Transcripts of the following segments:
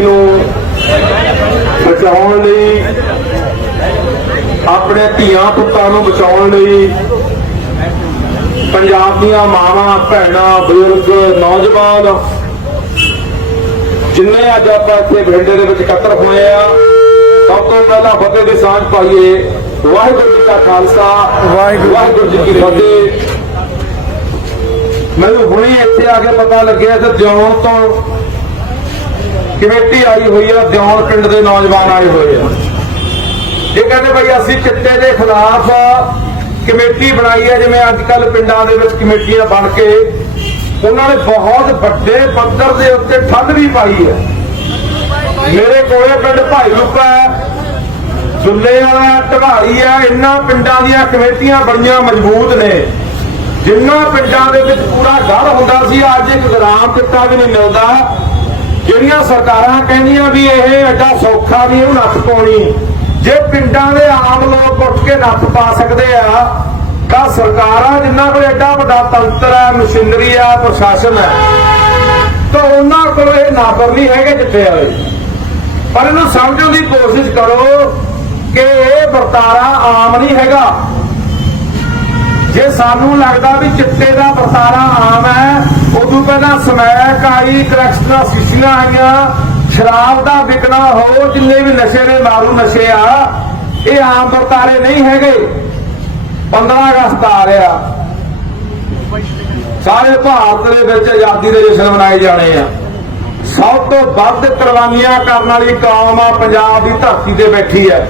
ਨੂੰ ਬਚਾਉਣ ਲਈ ਆਪਣੇ ਧੀਆਂ ਪੁੱਤਾਂ ਨੂੰ ਬਚਾਉਣ ਲਈ ਪੰਜਾਬ ਦੀਆਂ ਮਾਵਾਂ ਭੈਣਾਂ ਬਜ਼ੁਰਗ ਨੌਜਵਾਨ ਜਿੰਨੇ ਅੱਜ ਆਪਾਂ ਇੱਥੇ ਬਠਿੰਡੇ ਦੇ ਵਿੱਚ ਇਕੱਤਰ ਹੋਏ ਆ ਸਭ ਤੋਂ ਪਹਿਲਾਂ ਫਤਿਹ ਦੀ ਸਾਂਝ ਪਾਈਏ। ਵਾਹਿਗੁਰੂ ਜੀ ਕਾ ਖਾਲਸਾ ਵਾਹਿਗੁਰੂ ਜੀ ਕੀ ਫਤਿਹ। ਮੈਨੂੰ ਹੁਣੇ ਇੱਥੇ ਆ ਕੇ ਪਤਾ ਲੱਗਿਆ ਕਿ ਦਿਉਣ ਤੋਂ ਕਮੇਟੀ ਆਈ ਹੋਈ ਆ ਦਿਉਣ ਪਿੰਡ ਦੇ ਨੌਜਵਾਨ ਆਏ ਹੋਏ ਆ। ਇਹ ਕਹਿੰਦੇ ਭਾਈ ਅਸੀਂ ਚਿੱਟੇ ਦੇ ਖਿਲਾਫ ਕਮੇਟੀ ਬਣਾਈ ਹੈ ਜਿਵੇਂ ਅੱਜ ਕੱਲ ਪਿੰਡਾਂ ਦੇ ਵਿੱਚ ਕਮੇਟੀਆਂ ਬਣ ਕੇ ਉਹਨਾਂ ਨੇ ਬਹੁਤ ਵੱਡੇ ਪੱਧਰ ਦੇ ਉੱਤੇ ਠੱਲ ਵੀ ਪਾਈ ਹੈ ਮੇਰੇ ਕੋਲੇ ਪਿੰਡ ਭਾਈ ਰੂਪਾ ਹੈ, ਦੁੱਲੇ ਵਾਲਾ ਢਵਾੜੀ ਹੈ, ਇਹਨਾਂ ਪਿੰਡਾਂ ਦੀਆਂ ਕਮੇਟੀਆਂ ਬੜੀਆਂ ਮਜ਼ਬੂਤ ਨੇ। ਜਿੰਨਾਂ ਪਿੰਡਾਂ ਦੇ ਵਿੱਚ ਪੂਰਾ ਘਰ ਹੁੰਦਾ ਸੀ, ਅੱਜ ਇੱਕ ਗ੍ਰਾਮ ਚਿੱਟਾ ਵੀ ਨਹੀਂ ਮਿਲਦਾ। ਜਿਹੜੀਆਂ ਸਰਕਾਰਾਂ ਕਹਿੰਦੀਆਂ ਵੀ ਇਹ ਐਡਾ ਸੌਖਾ ਨਹੀਂ ਉਹ ਨੱਥ ਪਾਉਣੀ ਜੇ ਪਿੰਡਾਂ ਦੇ ਆਮ ਲੋਕ ਉੱਠ ਕੇ ਨੱਥ ਪਾ ਸਕਦੇ ਆ, ਤਾਂ ਸਰਕਾਰਾਂ ਜਿੰਨਾ ਕੋਲ ਐਡਾ ਵੱਡਾ ਤੰਤਰ ਹੈ, ਮਸ਼ੀਨਰੀ ਆ ਪ੍ਰਸ਼ਾਸਨ ਹੈ, ਤਾਂ ਉਹਨਾਂ ਕੋਲ ਇਹ ਨਾਪਰ ਨਹੀਂ ਹੈਗੇ ਜਿੱਥੇ ਵਾਲੇ ਪਰ ਇਹਨੂੰ ਸਮਝਣ ਦੀ ਕੋਸ਼ਿਸ਼ ਕਰੋ ਕਿ ਇਹ ਵਰਤਾਰਾ ਆਮ ਨਹੀਂ ਹੈਗਾ। ਜੇ ਸਾਨੂੰ ਲੱਗਦਾ ਵੀ ਚਿੱਟੇ ਦਾ ਵਰਤਾਰਾ ਆਮ ਹੈ ਉਦੋਂ ਪਹਿਲਾਂ ਸਮੈਕ ਆਈ ਕਰੈਕਸ਼ਨਾਂ ਸ਼ੀਸ਼ੀਆਂ ਆਈਆਂ, ਸ਼ਰਾਬ ਦਾ ਵਿਕਣਾ ਹੋ, ਜਿੰਨੇ ਵੀ ਨਸ਼ੇ ਦੇ ਮਾਰੂ ਨਸ਼ੇ ਆ, ਇਹ ਆਮ ਵਰਤਾਰੇ ਨਹੀਂ ਹੈਗੇ। 15 ਅਗਸਤ ਆ ਰਿਹਾ। ਸਾਰੇ ਭਾਰਤ ਦੇ ਵਿੱਚ ਆਜ਼ਾਦੀ ਦੇ ਜਸ਼ਨ ਮਨਾਏ ਜਾਣੇ ਆ। ਸਭ ਤੋਂ ਵੱਧ ਕੁਰਬਾਨੀਆਂ ਕਰਨ ਵਾਲੀ ਕੌਮ ਆ, ਪੰਜਾਬ ਦੀ ਧਰਤੀ ਤੇ ਬੈਠੀ ਹੈ।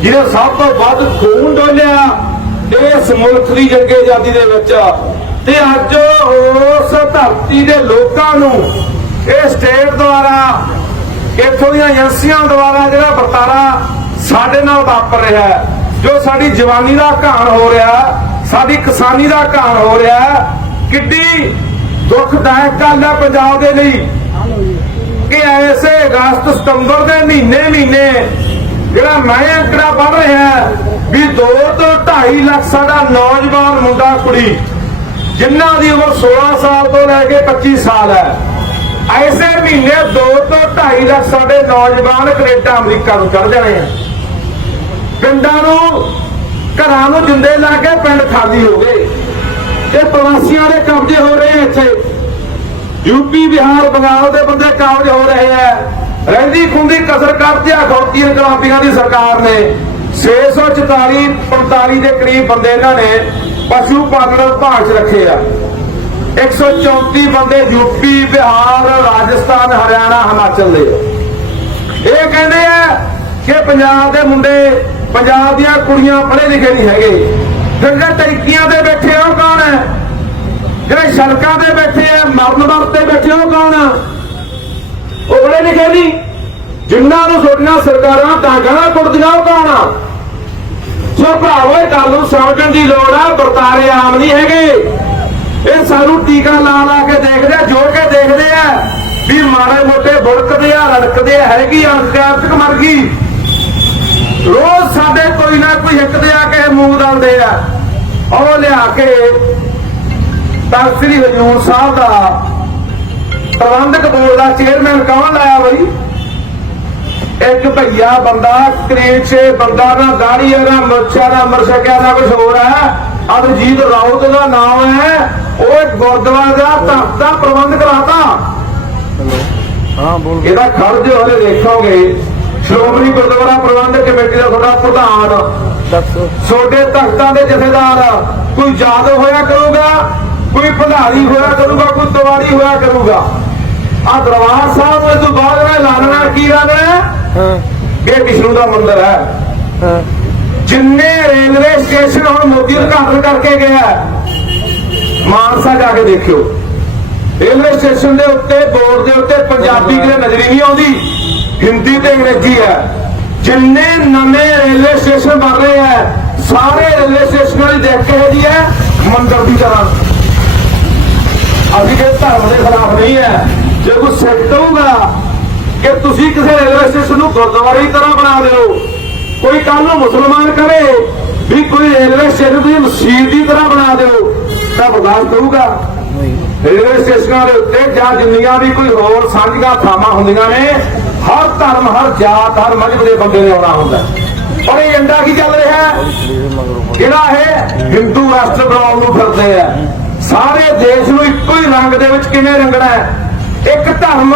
ਜਿਹਨੇ ਸਭ ਤੋਂ ਵੱਧ ਖੂਨ ਡੋਲਿਆ ਇਸ ਮੁਲਕ ਦੀ ਜੰਗੇ ਆਜ਼ਾਦੀ ਦੇ ਵਿੱਚ। ਤੇ ਅੱਜ ਉਸ ਧਰਤੀ ਦੇ ਲੋਕਾਂ ਨੂੰ ਇਹ ਸਟੇਟ ਦੁਆਰਾ, ਇੱਥੋਂ ਦੀਆਂ ਏਜੰਸੀਆਂ ਦੁਆਰਾ ਜਿਹੜਾ ਵਰਤਾਰਾ ਸਾਡੇ ਨਾਲ ਵਾਪਰ ਰਿਹਾ ਹੈ, ਜੋ ਸਾਡੀ ਜਵਾਨੀ ਦਾ ਘਾਣ ਹੋ ਰਿਹਾ, ਸਾਡੀ ਕਿਸਾਨੀ ਦਾ ਘਾਣ ਹੋ ਰਿਹਾ ਕਿੱਡੀ ਦੁਖਦਾਇਕ ਗੱਲ ਹੈ ਪੰਜਾਬ ਦੇ ਲਈ ਕਿ ਐਸੇ ਅਗਸਤ, ਸਤੰਬਰ ਦੇ ਮਹੀਨੇ ਮਹੀਨੇ ਜਿਹੜਾ ਮੈਂ ਅੰਕੜਾ ਪੜ ਰਿਹਾ ਵੀ 2 ਤੋਂ 2.5 ਲੱਖ ਸਾਡਾ ਨੌਜਵਾਨ ਮੁੰਡਾ, ਕੁੜੀ ਜਿਨ੍ਹਾਂ ਦੀ ਉਮਰ 16 ਸਾਲ ਤੋਂ ਲੈ ਕੇ 25 ਸਾਲ ਹੈ। ਐਸੇ ਮਹੀਨੇ 2 ਤੋਂ 2.5 ਲੱਖ ਸਾਡੇ ਨੌਜਵਾਨ ਕੈਨੇਡਾ, ਅਮਰੀਕਾ ਨੂੰ ਚੜ ਜਾਣੇ ਆ। ਪਿੰਡਾਂ ਨੂੰ, ਘਰਾਂ ਨੂੰ ਜਿੰਦੇ ਲਾ ਕੇ ਪਿੰਡ ਖਾਲੀ ਹੋ ਗਏ। ਇਹ ਪ੍ਰਵਾਸੀਆਂ ਦੇ ਕਬਜ਼ੇ ਹੋ ਰਹੇ ਆ ਇੱਥੇ। ਯੂਪੀ ਬਿਹਾਰ, ਬੰਗਾਲ ਦੇ ਬੰਦੇ ਕਾਬਜ ਹੋ ਰਹੇ ਆ। ਰਹਿੰਦੀ ਖੁੰਦੀ ਕਸਰ ਕਰਦੇ ਆ ਗੌਤੀ ਇਨਕਲਾਬੀਆਂ ਦੀ ਸਰਕਾਰ ਨੇ। 644 45 ਦੇ ਕਰੀਬ ਬੰਦੇ ਇਹਨਾਂ ਨੇ ਪਸ਼ੂ ਪਾਲਣ ਵਿਭਾਗ 'ਚ ਰੱਖੇ ਆ। 134 ਬੰਦੇ ਯੂਪੀ ਬਿਹਾਰ, ਰਾਜਸਥਾਨ, ਹਰਿਆਣਾ, ਹਿਮਾਚਲ ਦੇ ਇਹ ਕਹਿੰਦੇ ਆ ਕਿ ਪੰਜਾਬ ਦੇ ਮੁੰਡੇ, ਪੰਜਾਬ ਦੀਆਂ ਕੁੜੀਆਂ ਪੜ੍ਹੇ ਲਿਖੇ ਨਹੀਂ ਹੈਗੇ। ਜਿਹੜੇ ਟੈਂਕੀਆਂ ਦੇ ਬੈਠੇ ਆ, ਉਹ ਕੌਣ ਹੈ ਜਿਹੜੇ ਸੜਕਾਂ ਤੇ ਬੈਠੇ ਆ, ਮਰਨ ਵਰਤ ਤੇ ਬੈਠੇ ਉਹ ਕੌਣ ਆ? ਉਹ ਪੜ੍ਹੇ ਲਿਖੇ ਨਹੀਂ। ਜਿਨ੍ਹਾਂ ਨੂੰ ਛੋਟੀਆਂ ਸਰਕਾਰਾਂ ਡਾਂਗਾਂ ਨਾਲ ਕੁੱਟਦੀਆਂ, ਉਹ ਕੌਣ ਆ? ਸੋ ਭਰਾਵੋ, ਇਹ ਗੱਲ ਨੂੰ ਸਮਝਣ ਦੀ ਲੋੜ ਆ, ਵਰਤਾਰੇ ਆਮ ਨਹੀਂ ਹੈਗੇ। ਇਹ ਸਾਨੂੰ ਟੀਕਾ ਲਾ ਲਾ ਕੇ ਦੇਖਦੇ ਆ, ਜੋੜ ਕੇ ਦੇਖਦੇ ਆ ਵੀ ਮਾੜੇ ਮੋਟੇ ਬੁੜਕਦੇ ਆ, ਰੜਕਦੇ ਆ, ਹੈਗੀ ਅੰਤਿਆਰਥਕ ਮਰ ਗਈ ਰੋਜ਼ ਸਾਡੇ ਕੋਈ ਨਾ ਕੋਈ ਹਿੱਕਦੇ ਆ ਕੇ ਮੂੰਹ ਦਲਦੇ ਆ। ਉਹ ਲਿਆ ਕੇ ਤਖਤ ਸ੍ਰੀ ਹਜੂਰ ਸਾਹਿਬ ਦਾ ਪ੍ਰਬੰਧਕ ਬੋਰਡ ਦਾ ਚੇਅਰਮੈਨ ਕੌਣ ਲਾਇਆ ਬਈ? ਇੱਕ ਭਈਆ ਬੰਦਾ ਕਰੀਬ ਛੇ ਬੰਦਾ ਨਾ ਦਾੜੀ ਨਾ ਮੱਛਾ ਨਾ ਮਰਸ਼ਕਿਆ ਨਾ ਕੁਝ ਹੋਰ ਹੈ ਅਰਜੀਤ ਰਾਉਤ ਦਾ ਨਾਮ ਹੈ। ਉਹ ਇੱਕ ਗੁਰਦੁਆਰਾ ਦਾ ਤਖਤ ਦਾ ਪ੍ਰਬੰਧ ਕਰਾਤਾ। ਹਾਂ ਬੋਲ। ਇਹਦਾ ਖਰਚ ਹਲੇ ਦੇਖੋਗੇ। ਸ਼੍ਰੋਮਣੀ ਗੁਰਦੁਆਰਾ ਪ੍ਰਬੰਧਕ ਕਮੇਟੀ ਦਾ ਤੁਹਾਡਾ ਪ੍ਰਧਾਨ। ਦੱਸ। ਛੋਟੇ ਤਖਤਾਂ ਦੇ ਜਥੇਦਾਰ। ਕੋਈ ਜਾਦਵ ਹੋਇਆ ਕਰੂਗਾ? ਕੋਈ ਭੰਡਾਰੀ ਹੋਇਆ ਕਰੂਗਾ? ਕੋਈ ਤਵਾੜੀ ਹੋਇਆ ਕਰੂਗਾ? ਆ ਦਰਬਾਰ ਸਾਹਿਬ ਤੋਂ ਬਾਅਦ ਮੈਂ ਲਾਣਾ ਕੀ ਹਾਂ? ਇਹ ਵਿਸ਼ਨੂੰ ਦਾ ਮੰਦਿਰ ਹੈ। ਜਿੰਨੇ ਰੇਲਵੇ ਸਟੇਸ਼ਨ ਹੁਣ ਮੋਦੀ ਉਦਘਾਟਨ ਕਰਕੇ ਗਿਆ ਮਾਨਸਾ ਜਾ ਕੇ ਦੇਖਿਓ। ਰੇਲਵੇ ਸਟੇਸ਼ਨ ਦੇ ਉੱਤੇ ਬੋਰਡ ਦੇ ਉੱਤੇ ਪੰਜਾਬੀ ਕਿਤੇ ਨਜ਼ਰ ਨਹੀਂ ਆਉਂਦੀ ਹਿੰਦੀ ਤੇ ਅੰਗਰੇਜ਼ੀ ਹੈ। ਜਿੰਨੇ ਨਵੇਂ ਰੇਲਵੇ ਸਟੇਸ਼ਨ ਬਣ ਰਹੇ ਹੈ ਸਾਰੇ ਰੇਲਵੇ ਸਟੇਸ਼ਨਾਂ ਦੀ ਦੇਖ ਕੇ ਜੀ ਹੈ ਮੰਦਿਰ ਦੀ ਤਰ੍ਹਾਂ। ਅਸੀਂ ਇਹ ਧਰਮ ਦੇ ਖਿਲਾਫ ਨਹੀਂ ਹੈ। ਜੇ ਕੋਈ ਸਿੱਖ ਕਹੂਗਾ ਕਿ ਤੁਸੀਂ ਕਿਸੇ ਰੇਲਵੇ ਸਟੇਸ਼ਨ ਨੂੰ ਗੁਰਦੁਆਰੇ ਦੀ ਤਰ੍ਹਾਂ ਬਣਾ ਦਿਓ ਕੋਈ ਕੱਲ ਨੂੰ ਮੁਸਲਮਾਨ ਕਰੇ ਵੀ ਕੋਈ ਰੇਲਵੇ ਸਟੇਸ਼ਨ ਦੀ ਮਸਜਿਦ ਦੀ ਤਰ੍ਹਾਂ ਬਣਾ ਦਿਓ, ਤਾਂ ਬਰਦਾਸ਼ਤ ਕਰੂਗਾ ਰੇਲਵੇ ਸਟੇਸ਼ਨਾਂ ਦੇ ਉੱਤੇ ਜਾਂ ਜਿੰਨੀਆਂ ਵੀ ਕੋਈ ਹੋਰ ਸਾਂਝੀਆਂ ਥਾਵਾਂ ਹੁੰਦੀਆਂ ਨੇ, ਹਰ ਧਰਮ, ਹਰ ਜਾਤ, ਹਰ ਮਜ਼ਬ ਦੇ ਬੰਦੇ ਨੇ ਆਉਣਾ ਹੁੰਦਾ। ਔਰ ਇਹ ਏਜੰਡਾ ਕੀ ਚੱਲ ਰਿਹਾ ਹੈ? ਜਿਹੜਾ ਇਹ? ਹਿੰਦੂ ਰਾਸ਼ਟਰ ਬਣਾਉਣ ਨੂੰ ਫਿਰਦੇ ਆ। ਸਾਰੇ ਦੇਸ਼ ਨੂੰ ਇੱਕੋ ਹੀ ਰੰਗ ਦੇ ਵਿੱਚ ਕਿਵੇਂ ਰੰਗਣਾ ਹੈ? ਇੱਕ ਧਰਮ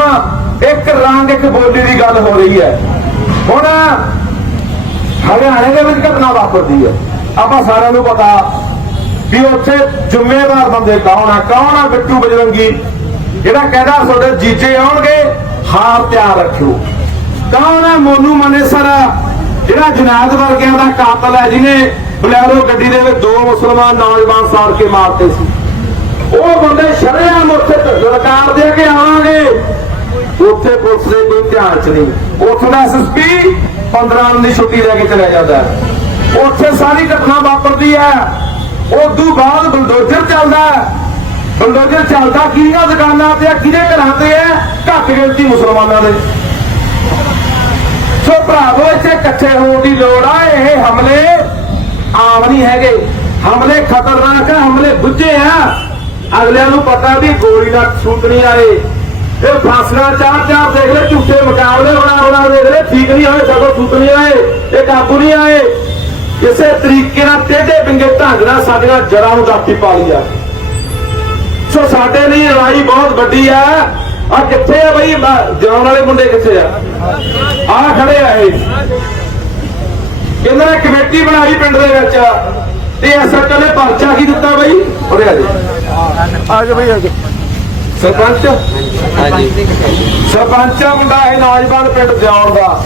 ਇੱਕ ਰੰਗ, ਇੱਕ ਬੋਲੀ ਦੀ ਗੱਲ ਹੋ ਰਹੀ ਹੈ। ਹੁਣ ਹਰਿਆਣੇ ਦੇ ਵਿੱਚ ਘਟਨਾ ਵਾਪਰਦੀ ਹੈ। ਆਪਾਂ ਸਾਰਿਆਂ ਨੂੰ ਪਤਾ ਵੀ ਉੱਥੇ ਜ਼ਿੰਮੇਵਾਰ ਬੰਦੇ ਕੌਣ ਆ ਕੌਣ ਆ ਬਿੱਟੂ ਬਜਰੰਗੀ? ਜਿਹੜਾ ਕਹਿੰਦਾ ਤੁਹਾਡੇ ਜੀਜੇ ਆਉਣਗੇ, ਹਾਰ ਤਿਆਰ ਰੱਖਿਓ। ਕੌਣ ਆ ਮੋਨੂ ਮਨੇਸਰ? ਜਿਹੜਾ ਜਨਾਦ ਵਰਗਿਆਂ ਦਾ ਕਾਤਲ ਹੈ, ਜਿਹਨੇ ਬਲੈਰੋ ਗੱਡੀ ਦੇ ਵਿੱਚ ਦੋ ਮੁਸਲਮਾਨ ਨੌਜਵਾਨ ਸਾੜ ਕੇ ਮਾਰਤੇ ਸੀ। ਉਹ ਬੰਦੇ ਸ਼ਰੇਆਮ ਉੱਥੇ ਸਰਕਾਰ ਦੇ ਕੇ ਆਵਾਂਗੇ ਉੱਥੇ ਪੁਲਿਸ ਦੇ ਕੋਈ ਧਿਆਨ ਚ ਨਹੀਂ। ਉੱਥੋਂ ਦਾ ਐਸਐਸਪੀ 15 ਦਿਨ ਦੀ ਛੁੱਟੀ ਲੈ ਕੇ ਚਲਾ ਜਾਂਦਾ ਉੱਥੇ ਸਾਰੀ ਘਟਨਾ ਵਾਪਰਦੀ ਹੈ। ਉਦੋਂ ਬਾਅਦ ਬਲਡੋਜ਼ਰ ਚੱਲਦਾ ਬਲਡੋਜ਼ਰ ਚੱਲਦਾ ਕਿਹਦੀਆਂ ਦੁਕਾਨਾਂ ਤੇ ਆ ਕਿਹਦੇ ਘਰਾਂ ਤੇ ਹੈ ਘੱਟ ਗਿਣਤੀ ਮੁਸਲਮਾਨਾਂ ਦੇ। ਸੋ ਭਰਾਵੋ, ਇੱਥੇ ਇਕੱਠੇ ਹੋਣ ਦੀ ਲੋੜ ਆ। ਇਹ ਹਮਲੇ ਆਮ ਨਹੀਂ ਹੈਗੇ। ਹਮਲੇ ਖਤਰਨਾਕ ਆ, ਹਮਲੇ ਬੁੱਝੇ ਆ। ਅਗਲਿਆਂ ਨੂੰ ਪਤਾ ਵੀ ਗੋਲੀ ਨਾਲ ਛੂਟਣੀ ਆਏ ਇਹ ਫਾਸਲਾ ਚਾਰ ਚਾਰ ਦੇਖ ਲੈ, ਝੂਠੇ ਮੁਕਾਬਲੇ ਬਣਾ ਬਣਾ ਦੇਖ ਲੈ, ਠੀਕ ਨਹੀਂ ਹੋਏ, ਸਗੋਂ ਛੂਟਣੀ ਆਏ, ਇਹ ਕਾਬੂ ਨਹੀਂ ਆਏ। ਇਸੇ ਤਰੀਕੇ ਨਾਲ ਟੇਢੇ ਬਿੰਗੇ ਢੰਗ ਨਾਲ ਸਾਡੀਆਂ ਜੜਾਂ ਨੂੰ ਦਾਤੀ ਪਾ ਲਿਆ ਸੋ ਸਾਡੇ ਲਈ ਲੜਾਈ ਬਹੁਤ ਵੱਡੀ ਆ। ਆ ਕਿੱਥੇ ਆ ਬਈ? ਬ- ਵਾਲੇ ਮੁੰਡੇ ਕਿੱਥੇ ਆ? ਆ ਖੜੇ ਆ ਇਹ। ਇਹਨਾਂ ਨੇ ਕਮੇਟੀ ਬਣਾਈ ਪਿੰਡ ਦੇ ਵਿੱਚ। ਤੇ ਐਸਐਚਓ ਨੇ ਪਰਚਾ ਕੀ ਦਿੱਤਾ ਬਈ? ਉਰੇ ਆ ਜੀ। ਆ ਜਾ ਬਈ, ਆ ਜਾ ਸਰਪੰਚ? ਹਾਂਜੀ। ਸਰਪੰਚ ਆ ਮੁੰਡਾ ਇਹ ਨੌਜਵਾਨ ਪਿੰਡ ਜਾਣ ਦਾ।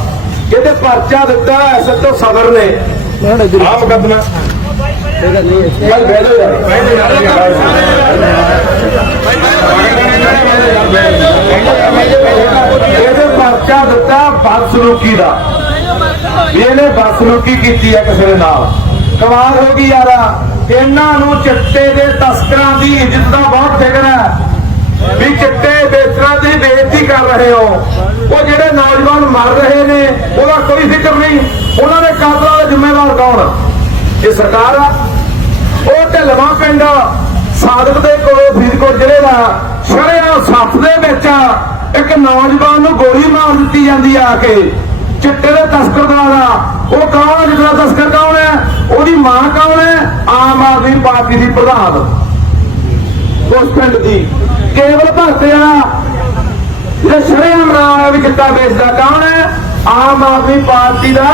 ਇਹਦੇ ਪਰਚਾ ਦਿੱਤਾ ਐਸਐਚਓ ਸਦਰ ਨੇ। ਆ ਮੁਕੱਦਮਾ। ਯਾਰ। ਇਹਦੇ ਪਰਚਾ ਦਿੱਤਾ ਬਦਸਲੂਕੀ ਦਾ। ਇਹਨੇ ਬਦਸਲੂਕੀ ਕੀਤੀ ਹੈ ਕਿਸੇ ਦੇ ਨਾਲ। ਕਮਾਲ ਹੋ ਗਈ ਯਾਰਾ। ਇਹਨਾਂ ਨੂੰ ਚਿੱਟੇ ਦੇ ਤਸਕਰਾਂ ਦੀ ਇੱਜ਼ਤ ਦਾ ਬਹੁਤ ਫਿਕਰ ਹੈ। ਵੀ ਚਿੱਟੇ ਵੇਚਣਾ ਦੀ ਬੇਇੱਜ਼ਤੀ ਕਰ ਰਹੇ ਹੋ। ਉਹ ਜਿਹੜੇ ਨੌਜਵਾਨ ਮਰ ਰਹੇ ਨੇ, ਉਹਦਾ ਕੋਈ ਫਿਕਰ ਨਹੀਂ। ਉਹਨਾਂ ਦੇ ਕਾਤਲਾਂ ਦਾ ਜ਼ਿੰਮੇਵਾਰ ਕੌਣ? ਇਹ ਸਰਕਾਰ ਆ। ਉਹ ਢਲਵਾ ਪਿੰਡ ਸਾਦਕ ਦੇ ਕੋਲੋਂ ਫਰੀਦਕੋਟ ਜ਼ਿਲ੍ਹੇ ਦਾ। ਸ਼ਰਿਆ ਸੱਤ ਦੇ ਵਿੱਚ ਇੱਕ ਨੌਜਵਾਨ ਨੂੰ ਗੋਲੀ ਮਾਰ ਦਿੱਤੀ ਜਾਂਦੀ ਆ ਕੇ। ਚਿੱਟੇ ਦੇ ਤਸਕਰ ਦੁਆਰਾ ਉਹ ਕੌਣ ਹੈ ਜਿਹੜਾ ਤਸਕਰ ਕੌਣ ਹੈ ਉਹਦੀ ਮਾਂ ਕੌਣ ਹੈ ਆਮ ਆਦਮੀ ਪਾਰਟੀ ਦੀ ਪ੍ਰਧਾਨ। ਉਸ ਪਿੰਡ ਦੀ। ਕੇਵਲ ਭਗਤੇ ਜਿਹੜਾ ਸ਼ਰਿਆਮ ਨਾਮ ਵੀ ਚਿੱਟਾ ਵੇਚਦਾ ਕੌਣ ਹੈ? ਆਮ ਆਦਮੀ ਪਾਰਟੀ ਦਾ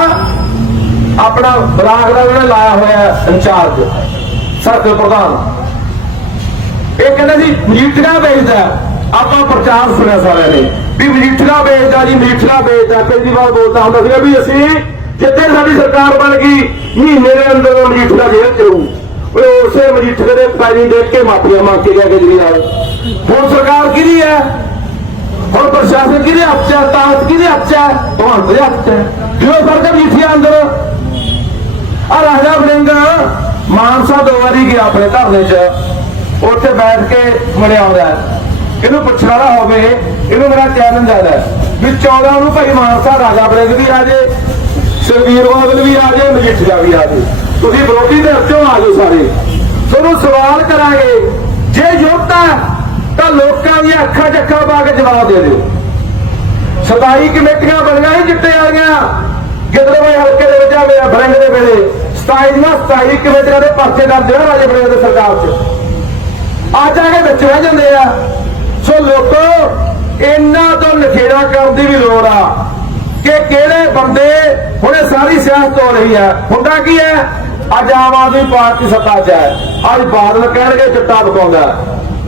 ਆਪਣਾ ਬਰਾਗ ਦਾ ਜਿਹੜਾ ਲਾਇਆ ਹੋਇਆ ਇੰਚਾਰਜ, ਸਰਕਲ ਪ੍ਰਧਾਨ। ਇਹ ਕਹਿੰਦਾ ਸੀ ਮਜੀਠਾ ਵੇਚਦਾ ਆਪਾਂ ਪ੍ਰਚਾਰ ਸੁਣਿਆ ਸਾਰਿਆਂ ਨੇ ਵੀ ਮਜੀਠਾ ਵੇਚਦਾ ਜੀ ਮਜੀਠਾ ਵੇਚਦਾ। ਕੇਜਰੀਵਾਲ ਬੋਲਦਾ ਹੁੰਦਾ ਸੀਗਾ ਵੀ ਅਸੀਂ ਜਿੱਥੇ ਸਾਡੀ ਸਰਕਾਰ ਬਣ ਗਈ, ਮਹੀਨੇ ਦੇ ਅੰਦਰ ਮਜੀਠਾ ਜੇਲ੍ਹ ਚ ਰਹੂ। ਉਹ ਉਸੇ ਮਜੀਠੇ ਦੇ ਪੈਰੀ ਦੇਖ ਕੇ ਮਾਫੀਆ ਮੰਗ ਕੇ ਗਿਆ ਕੇਜਰੀਵਾਲ। ਹੁਣ ਸਰਕਾਰ ਕਿਹਦੀ ਹੈ? ਹੁਣ ਪ੍ਰਸ਼ਾਸਨ ਕਿਹਦੇ ਹੱਥ ਹੈ? ਤਾਕਤ ਕਿਹਦੇ ਹੱਥ ਹੈ? ਭਗਵੰਤ ਦੇ ਹੱਥ ਹੈ। ਜੋ ਸਰਕਾਰ ਮਜੀਠੀਆ ਅੰਦਰ? ਆ ਰਾਜਾ ਵੜਿੰਗ ਮਾਨਸਾ ਦੋ ਵਾਰੀ ਗਿਆ ਆਪਣੇ ਧਰਨੇ 'ਚ। ਉੱਥੇ ਬੈਠ ਕੇ ਮੜਿਆ ਆਉਂਦਾ ਇਹਨੂੰ ਪੁੱਛਣ ਹੋਵੇ, ਇਹਨੂੰ ਮੇਰਾ ਚੈਲੰਜ ਆਦਾ ਵੀ 14 ਨੂੰ ਭਾਈ ਮਾਨਸਾ ਰਾਜਾ ਵੜਿੰਗ ਵੀ ਆ ਜੇ, ਸਰਵੀਰ ਬਾਦਲ ਵੀ ਆ ਜੇ, ਮਜੀਠੀਆ ਵੀ ਆ ਜੇ। ਤੁਸੀਂ ਵਿਰੋਧੀ ਦੇ ਹੱਥੋਂ ਆ ਜਾਓ ਸਾਰੇ। ਤੁਹਾਨੂੰ ਸਵਾਲ ਕਰਾਂਗੇ ਜੇ ਯੋਗਤਾ ਹੈ, ਤਾਂ ਲੋਕਾਂ ਦੀਆਂ ਅੱਖਾਂ 'ਚ ਪਾ ਕੇ ਜਵਾਬ ਦੇ ਦਿਓ। 27 ਕਮੇਟੀਆਂ ਬਣੀਆਂ ਸੀ ਚਿੱਟੇ ਵਾਲੀਆਂ। ਗਿੱਦੜਵੇ ਹਲਕੇ ਦੇ ਵਿੱਚ ਆ ਮੇਰਾ ਬਰੰਗ ਦੇ ਵੇਲੇ। 27 ਦੀਆਂ 27 ਕਮੇਟੀਆਂ ਦੇ ਪਰਚੇ ਦਰਜ ਹੋਏ ਰਾਜੇ ਬੜੇ ਦੇ ਸਰਕਾਰ 'ਚ। ਅੱਜ ਆ ਕੇ ਵਿੱਚ ਰਹਿ ਜਾਂਦੇ ਆ। ਸੋ ਲੋਕੋ ਇਹਨਾਂ ਤੋਂ ਨਖੇੜਾ ਕਰਨ ਦੀ ਵੀ ਲੋੜ ਆ ਕਿ ਕਿਹੜੇ ਬੰਦੇ ਹੁਣੇ ਸਾਰੀ ਸਿਆਸਤ ਹੋ ਰਹੀ ਹੈ ਹੁੰਦਾ ਕੀ ਹੈ? ਅੱਜ ਆਮ ਆਦਮੀ ਪਾਰਟੀ ਸੱਤਾ 'ਚ ਹੈ। ਅੱਜ ਬਾਦਲ ਕਹਿਣਗੇ ਚਿੱਟਾ ਬਕਾਉਂਦਾ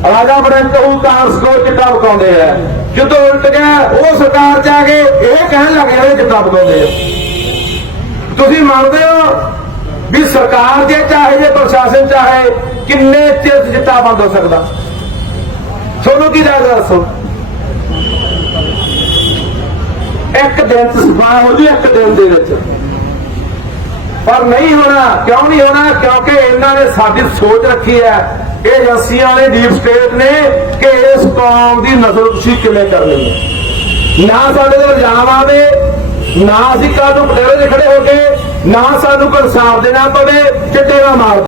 ਰਾਜਾ ਬੜੇ ਕਹੂ ਕਾਂਗਰਸ ਕੋ ਚਿੱਟਾ ਬਕਾਉਂਦੇ ਆ ਜਦੋਂ ਉਲਟ ਗਿਆ, ਉਹ ਸਰਕਾਰ 'ਚ ਆ ਕੇ ਇਹ ਕਹਿਣ ਲੱਗ ਜਾਂਦੇ ਚਿੱਟਾ ਬਕਾਉਂਦੇ ਆ। ਤੁਸੀਂ ਮੰਨਦੇ ਹੋ ਵੀ ਸਰਕਾਰ ਜੇ ਚਾਹੇ, ਜੇ ਪ੍ਰਸ਼ਾਸਨ ਚਾਹੇ, ਕਿੰਨੇ ਚਿਰ ਚਿੱਟਾ ਬੰਦ ਹੋ ਸਕਦਾ? ਤੁਹਾਨੂੰ ਕੀ ਲੱਗਦਾ ਦੱਸੋ? ਇੱਕ ਦਿਨ 'ਚ ਸਫ਼ਾਈ ਹੋ ਜੂ, ਇੱਕ ਦਿਨ ਦੇ ਵਿੱਚ। ਪਰ ਨਹੀਂ ਹੋਣਾ, ਕਿਉਂ ਨਹੀਂ ਹੋਣਾ? ਕਿਉਂਕਿ ਇਹਨਾਂ ਨੇ ਸਾਡੀ ਸੋਚ ਰੱਖੀ ਹੈ। ਇਹ ਏਜੰਸੀਆਂ ਨੇ ਡੀਪ ਸਟੇਟ ਨੇ ਕਿ ਇਸ ਕੌਮ ਦੀ ਨਸਲ ਤੁਸੀਂ ਕਿਵੇਂ ਕਰਨੀ ਹੈ। ਨਾ ਸਾਡੇ ਤੇ ਇਲਜ਼ਾਮ ਆਵੇ, ਨਾ ਅਸੀਂ ਕੱਲ ਨੂੰ ਪਟਿਆਲੇ ਦੇ ਖੜੇ ਹੋ ਕੇ, ਨਾ ਸਾਨੂੰ ਕੋਈ ਇਨਸਾਫ ਦੇਣਾ ਪਵੇ, ਚਿੱਟੇ ਨਾ ਮਾਰ